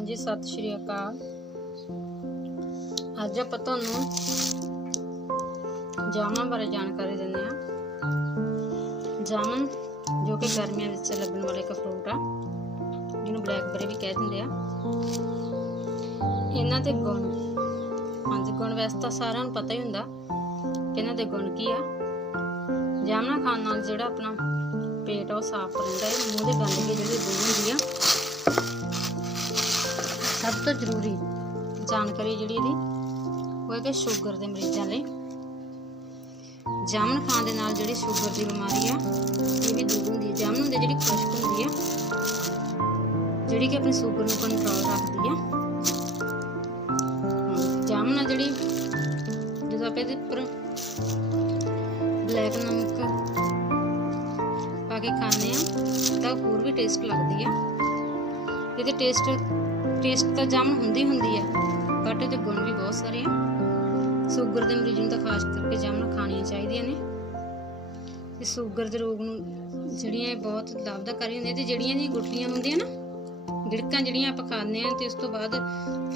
ਹਾਂਜੀ, ਸਤਿ ਸ਼੍ਰੀ ਅਕਾਲ। ਅੱਜ ਆਪਾਂ ਤੁਹਾਨੂੰ ਜਾਮਨ ਬਾਰੇ ਜਾਣਕਾਰੀ ਦਿੰਦੇ ਹਾਂ। ਜਾਮਨ ਜੋ ਕਿ ਗਰਮੀਆਂ ਵਿੱਚ ਲੱਗਣ ਵਾਲਾ ਇੱਕ ਫਰੂਟ ਆ, ਜਿਹਨੂੰ ਬਲੈਕਬੇਰੀ ਵੀ ਕਹਿ ਦਿੰਦੇ ਆ। ਇਹਨਾਂ ਦੇ ਗੁਣ, ਹਾਂਜੀ, ਗੁਣ ਵੈਸੇ ਤਾਂ ਸਾਰਿਆਂ ਨੂੰ ਪਤਾ ਹੀ ਹੁੰਦਾ ਕਿ ਇਹਨਾਂ ਦੇ ਗੁਣ ਕੀ ਆ। ਜਾਮਨਾ ਖਾਣ ਨਾਲ ਜਿਹੜਾ ਆਪਣਾ ਪੇਟ ਆ ਉਹ ਸਾਫ਼ ਰਹਿੰਦਾ ਹੈ, ਮੂੰਹ ਦੀ ਗੰਦਗੀ ਜਿਹੜੀ ਦੂਰ ਹੁੰਦੀ ਆ। ਤੋਂ ਜ਼ਰੂਰੀ ਜਾਣਕਾਰੀ ਜਿਹੜੀ ਇਹਦੀ, ਉਹ ਹੈ ਕਿ ਸ਼ੂਗਰ ਦੇ ਮਰੀਜ਼ਾਂ ਲਈ। ਜਾਮਨ ਖਾਣ ਦੇ ਨਾਲ ਜਿਹੜੀ ਸ਼ੂਗਰ ਦੀ ਬਿਮਾਰੀ ਆ, ਇਹ ਵੀ ਦੂਰ ਹੁੰਦੀ ਹੈ। ਜਾਮਨ ਹੁੰਦੀ ਜਿਹੜੀ ਖੁਸ਼ਕ ਹੁੰਦੀ ਆ, ਜਿਹੜੀ ਕਿ ਆਪਣੀ ਸ਼ੂਗਰ ਨੂੰ ਕੰਟਰੋਲ ਰੱਖਦੀ ਆ। ਜਾਮਨ ਆ ਜਿਹੜੀ, ਜਦੋਂ ਆਪਾਂ ਇਹਦੇ ਉੱਪਰ ਬਲੈਕ ਨਮਕ ਪਾ ਕੇ ਖਾਂਦੇ ਆ, ਤਾਂ ਹੋਰ ਵੀ ਟੇਸਟ ਲੱਗਦੀ ਆ। ਇਹਦੇ ਟੇਸਟ ਟੇਸਟ ਤਾਂ ਜਾਮਨ ਹੁੰਦੀ ਹੁੰਦੀ ਹੈ ਬਟ ਇਹਦੇ ਗੁਣ ਵੀ ਬਹੁਤ ਸਾਰੇ ਆ। ਸ਼ੂਗਰ ਦੇ ਮਰੀਜ਼ ਨੂੰ ਤਾਂ ਖਾਸ ਕਰਕੇ ਜਾਮਨ ਖਾਣੀਆਂ ਚਾਹੀਦੀਆਂ ਨੇ। ਤੇ ਸ਼ੂਗਰ ਦੇ ਰੋਗ ਨੂੰ ਜਿਹੜੀਆਂ ਇਹ ਬਹੁਤ ਲਾਭਦਾਇਕ ਹੁੰਦੀਆਂ ਤੇ ਜਿਹੜੀਆਂ ਜੀ ਗੁਠਲੀਆਂ ਹੁੰਦੀਆਂ ਨਾ ਗਿੜਕਾਂ ਜਿਹੜੀਆਂ ਆਪਾਂ ਖਾਂਦੇ ਆ ਤੇ ਉਸ ਤੋਂ ਬਾਅਦ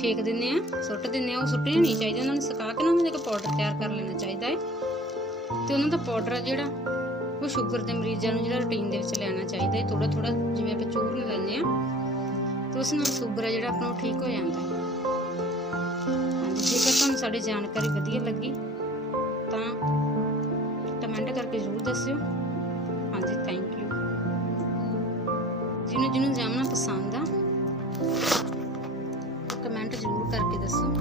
ਫੇਕ ਦਿੰਦੇ ਆ ਸੁੱਟ ਦਿੰਦੇ ਆ ਉਹ ਸੁੱਟਣੀਆਂ ਨਹੀਂ ਚਾਹੀਦੀਆਂ, ਉਹਨਾਂ ਨੂੰ ਸੁਕਾ ਕੇ ਨਾ ਉਹਨਾਂ ਦਾ ਇੱਕ ਪਾਊਡਰ ਤਿਆਰ ਕਰ ਲੈਣਾ ਚਾਹੀਦਾ ਹੈ। ਤੇ ਉਹਨਾਂ ਦਾ ਪਾਊਡਰ ਆ ਜਿਹੜਾ, ਉਹ ਸ਼ੂਗਰ ਦੇ ਮਰੀਜ਼ਾਂ ਨੂੰ ਜਿਹੜਾ ਰੂਟੀਨ ਦੇ ਵਿੱਚ ਲੈਣਾ ਚਾਹੀਦਾ ਹੈ ਥੋੜਾ ਥੋੜਾ ਜਿਵੇਂ ਆਪਾਂ ਚੂਰਨ ਲੈਂਦੇ ਆ ਤੇ ਉਸ ਨਾਲ ਸ਼ੂਗਰ ਆ ਜਿਹੜਾ ਆਪਣਾ, ਉਹ ਠੀਕ ਹੋ ਜਾਂਦਾ ਹੈ। ਹਾਂਜੀ, ਜੇਕਰ ਤੁਹਾਨੂੰ ਸਾਡੀ ਜਾਣਕਾਰੀ ਵਧੀਆ ਲੱਗੀ, ਤਾਂ ਕਮੈਂਟ ਕਰਕੇ ਜ਼ਰੂਰ ਦੱਸਿਓ। ਹਾਂਜੀ ਥੈਂਕ ਯੂ ਜਿਹਨੂੰ ਜਿਹਨੂੰ ਜਾਮਣਾ ਪਸੰਦ ਆ, ਕਮੈਂਟ ਜ਼ਰੂਰ ਕਰਕੇ ਦੱਸੋ।